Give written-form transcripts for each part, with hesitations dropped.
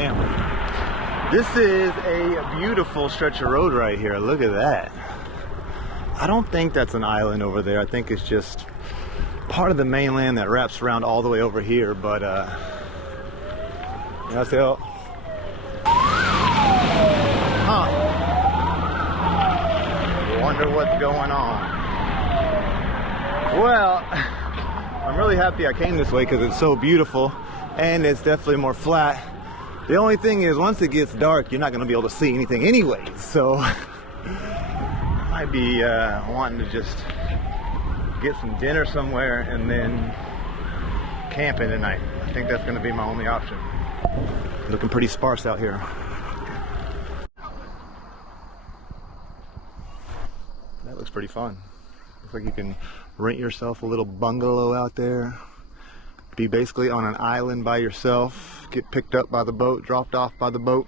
family. This is a beautiful stretch of road right here. Look at that. I don't think that's an island over there. I think it's just part of the mainland that wraps around all the way over here. But 안녕하세요. Huh. Wonder what's going on. Well, I'm really happy I came this way because it's so beautiful and it's definitely more flat. The only thing is, once it gets dark, you're not going to be able to see anything anyway. So I might be wanting to just get some dinner somewhere and then camping tonight. I think that's going to be my only option. Looking pretty sparse out here. That looks pretty fun. Looks like you can rent yourself a little bungalow out there. Be basically on an island by yourself. Get picked up by the boat, dropped off by the boat.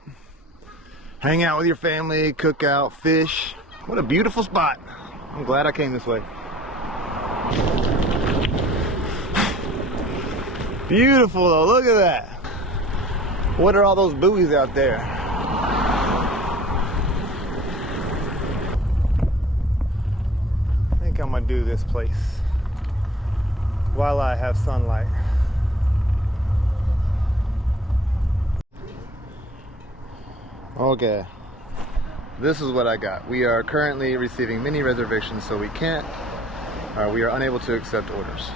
Hang out with your family, cook out, fish. What a beautiful spot. I'm glad I came this way. Beautiful though, look at that. What are all those buoys out there? I think I'm gonna do this place while I have sunlight. Okay, this is what I got. We are currently receiving mini reservations, so we are unable to accept orders.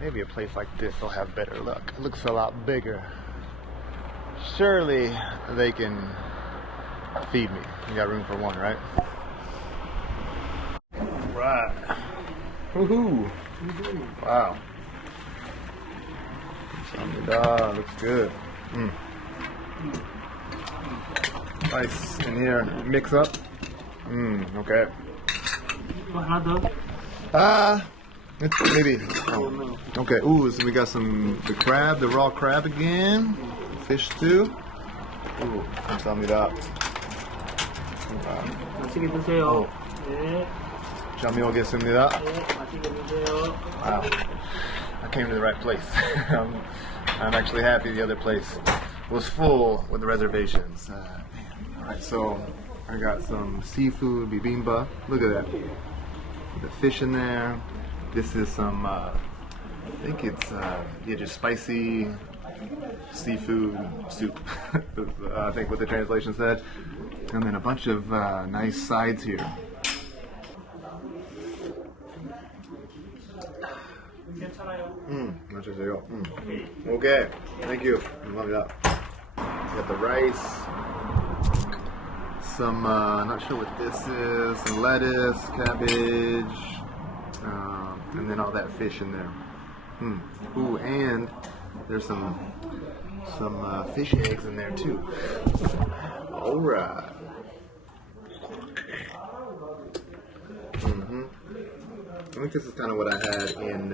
Maybe a place like this will have better luck. It looks a lot bigger. Surely they can feed me. You got room for one, right? Right. Woohoo! Wow. Looks good. Nice. In here, mix up. Okay. Maybe. Oh. Okay. Ooh, so we got the crab, the raw crab again. Fish stew. Ooh, 감사합니다. 맛있게 드세요. 네. 잘 먹겠습니다. Wow. I came to the right place. I'm actually happy the other place was full with the reservations. Alright, so I got some seafood, bibimbap. Look at that. The fish in there. This is some, I think it's just spicy seafood soup. I think what the translation said. And then a bunch of nice sides here. Okay, thank you. Love that. Got the rice, some, not sure what this is, some lettuce, cabbage, and then all that fish in there. Ooh, and there's some fish eggs in there too. All right. I think this is kind of what I had in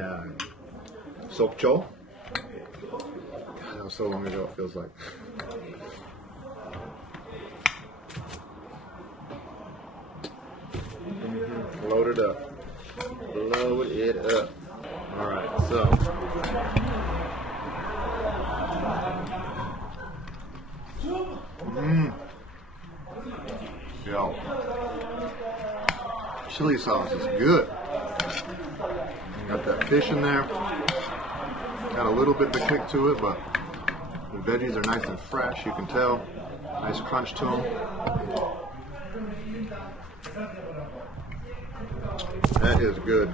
Sokcho. God, that was so long ago, it feels like. Load it up. Load it up. Alright, so. Yo. Chili sauce is good. Got that fish in there. Got a little bit of a kick to it, but the veggies are nice and fresh, you can tell. Nice crunch to them. That is good.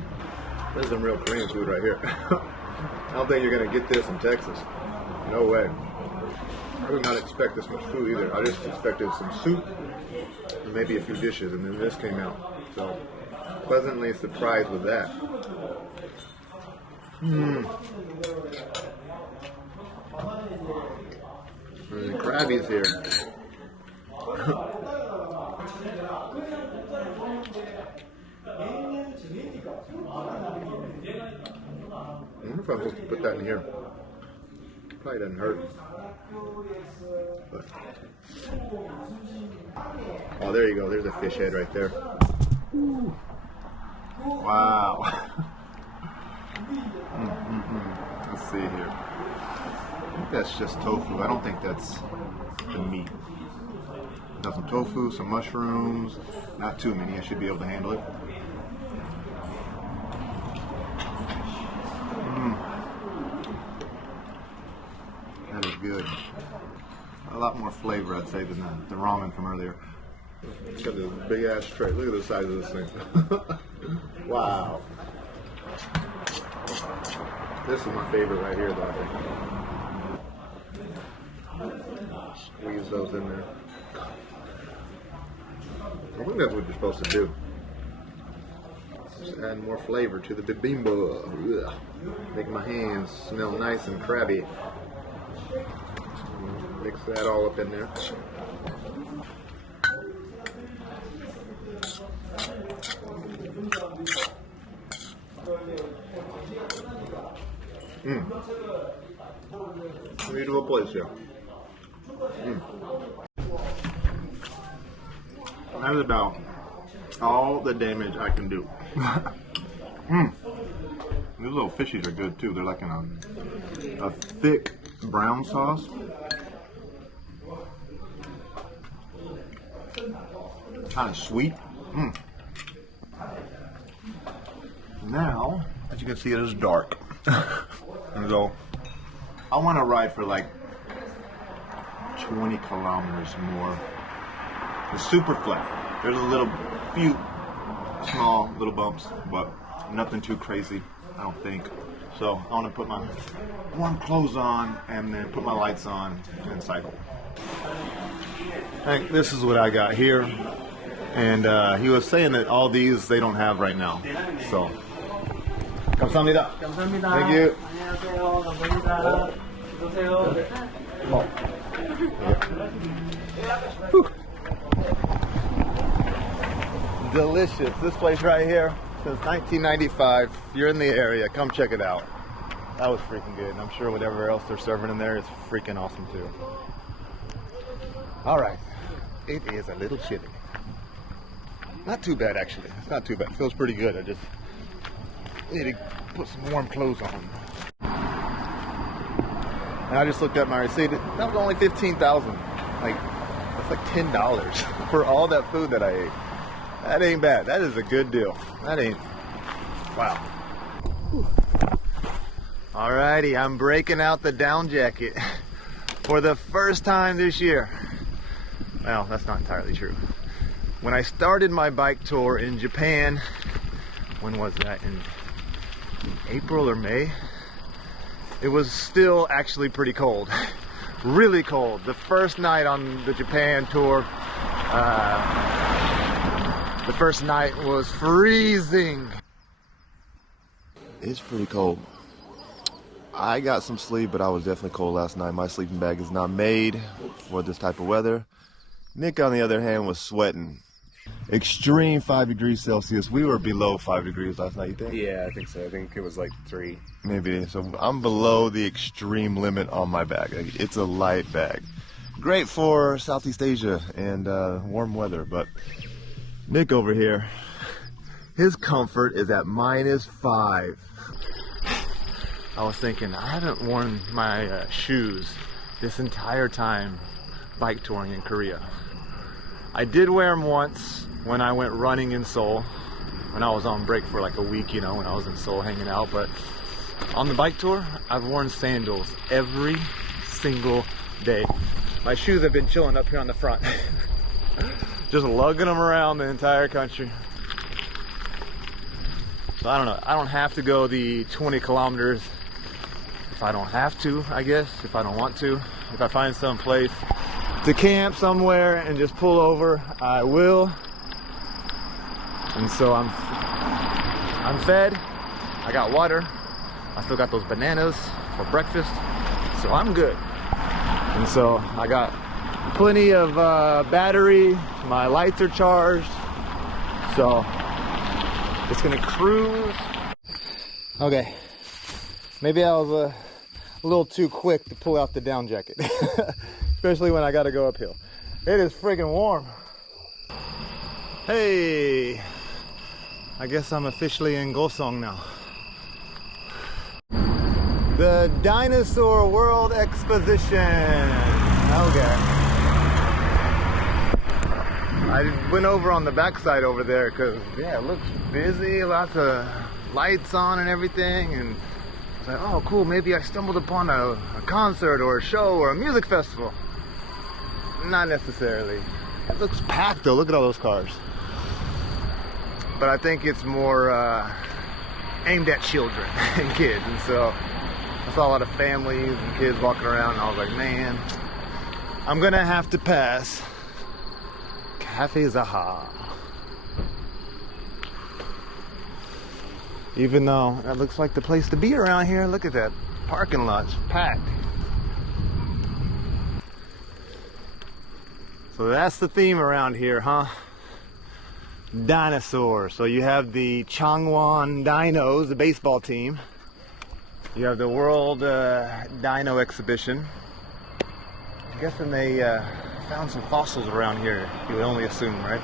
This is some real Korean food right here. I don't think you're going to get this in Texas. No way. I did not expect this much food either. I just expected some soup and maybe a few dishes, and then this came out. So, pleasantly surprised with that. And the crabbies here. I wonder if I'm supposed to put that in here. Probably doesn't hurt. But. Oh, there you go. There's a fish head right there. Wow. Let's see here. I think that's just tofu. I don't think that's the meat. Got some tofu, some mushrooms. Not too many. I should be able to handle it. That is good. A lot more flavor, I'd say, than the ramen from earlier. Got this big ass tray. Look at the size of this thing. Wow. This is my favorite right here, though, I think. Squeeze those in there. I think that's what you're supposed to do. Just add more flavor to the bibimbap. Ugh. Make my hands smell nice and crabby. Mix that all up in there. Beautiful place here. That is about all the damage I can do. These little fishies are good too. They're like in a thick brown sauce. Kind of sweet. Now, as you can see, it is dark. And so, I want to ride for like 20 kilometers more. It's super flat. There's a few small little bumps, but nothing too crazy, I don't think. So I want to put my warm clothes on and then put my lights on and cycle. I think this is what I got here. And he was saying that all these they don't have right now. So, 감사합니다. Thank you. 안녕하세요. 감사합니다. Delicious. This place right here, since 1995. If you're in the area, come check it out. That was freaking good. And I'm sure whatever else they're serving in there is freaking awesome too. All right. It is a little chilly. Not too bad, actually. It's not too bad. It feels pretty good. I just need to put some warm clothes on. And I just looked at my receipt. That was only $15,000. Like, that's like $10 for all that food that I ate. That ain't bad. That is a good deal. That ain't. Wow. Whew. Alrighty, I'm breaking out the down jacket for the first time this year. Well, that's not entirely true. When I started my bike tour in Japan, when was that? In April or May? It was still actually pretty cold. Really cold. The first night on the Japan tour, the first night was freezing. It's pretty cold. I got some sleep, but I was definitely cold last night. My sleeping bag is not made for this type of weather. Nick, on the other hand, was sweating. Extreme 5 degrees Celsius. We were below 5 degrees last night, you think? Yeah, I think so. I think it was like 3. Maybe. So I'm below the extreme limit on my bag. It's a light bag. Great for Southeast Asia and warm weather, but Nick over here, his comfort is at -5. I was thinking, I haven't worn my shoes this entire time bike touring in Korea. I did wear them once when I went running in Seoul, when I was on break for like a week, you know, when I was in Seoul hanging out. But on the bike tour, I've worn sandals every single day. My shoes have been chilling up here on the front. Just lugging them around the entire country. So I don't know, I don't have to go the 20 kilometers if I don't have to, I guess, if I don't want to. If I find some place to camp somewhere and just pull over, I will. And so I'm fed, I got water, I still got those bananas for breakfast, so I'm good. And so I got plenty of battery, my lights are charged, so it's gonna cruise. Okay, maybe I was a little too quick to pull out the down jacket, especially when I gotta go uphill. It is freaking warm. Hey, I guess I'm officially in Goseong now. The Dinosaur World Exposition. Okay. I went over on the backside over there because, yeah, it looks busy, lots of lights on and everything. And I was like, oh, cool, maybe I stumbled upon a concert or a show or a music festival. Not necessarily. It looks packed though, look at all those cars. But I think it's more aimed at children and kids. And so I saw a lot of families and kids walking around, and I was like, man, I'm gonna have to pass Cafe Zaha. Even though that looks like the place to be around here, look at that parking lot's packed. So that's the theme around here, huh? Dinosaur. So you have the Changwon Dinos, the baseball team. You have the World Dino Exhibition. I'm guessing they found some fossils around here. You would only assume, right?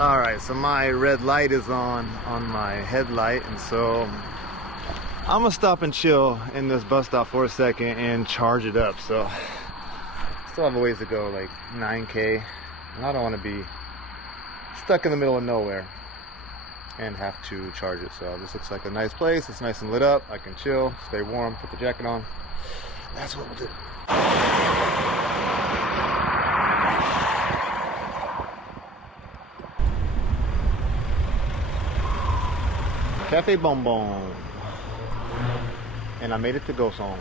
Alright, so my red light is on my headlight, and so I'm gonna stop and chill in this bus stop for a second and charge it up. So still have a ways to go, like 9K, and I don't want to be stuck in the middle of nowhere and have to charge it. So this looks like a nice place. It's nice and lit up. I can chill, stay warm, put the jacket on. That's what we'll do. Cafe Bonbon. And I made it to Goseong.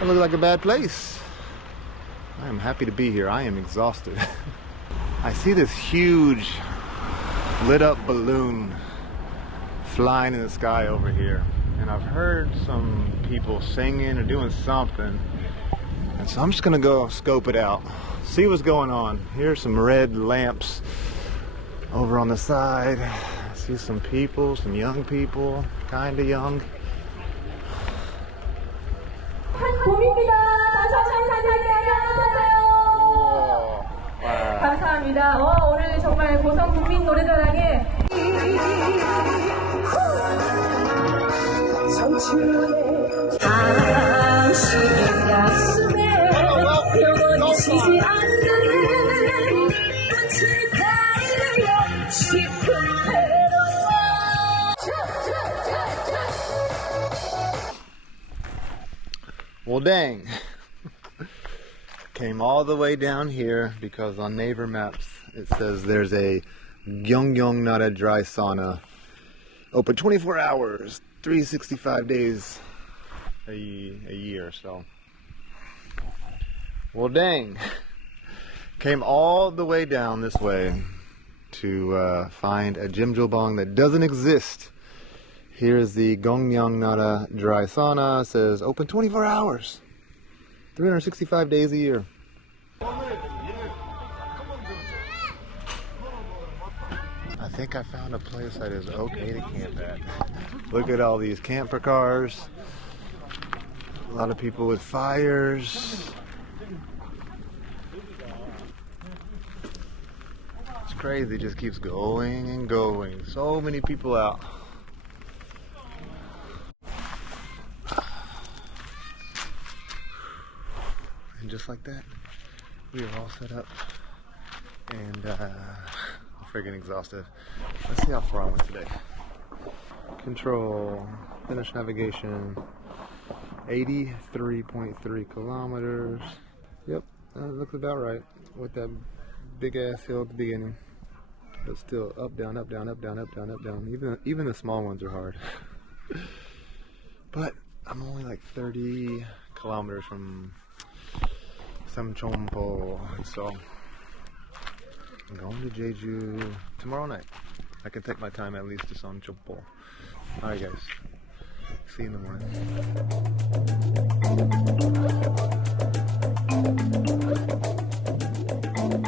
It looks like a bad place. I am happy to be here. I am exhausted. I see this huge lit up balloon flying in the sky over here. And I've heard some people singing or doing something. And so I'm just gonna go scope it out. See what's going on. Here's some red lamps over on the side. I see some people, some young people, kinda young. 감사합니다. 오늘 정말 고성 국민 노래자랑에 당신의 가슴에 영원히 쉬지 않는 빛을 달려 싶은 Well, dang. Came all the way down here because on Naver Maps it says there's a Goseong Nara dry sauna open 24 hours, 365 days a year. So, well, dang. Came all the way down this way to find a jjimjilbang that doesn't exist. Here's the Goseong Nara dry sauna. It says open 24 hours. 365 days a year. I think I found a place that is okay to camp at. Look at all these camper cars. A lot of people with fires. It's crazy, it just keeps going and going. So many people out. And just like that, we are all set up, and I'm freaking exhausted. Let's see how far I went today. Control, finish navigation, 83.3 kilometers. Yep, that looks about right with that big ass hill at the beginning. But still, up, down, up, down, up, down, up, down, up, down. Even the small ones are hard. But I'm only like 30 kilometers from Samcheonpo, so I'm going to Jeju tomorrow night. I can take my time at least to Samcheonpo. Alright guys, see you in the morning.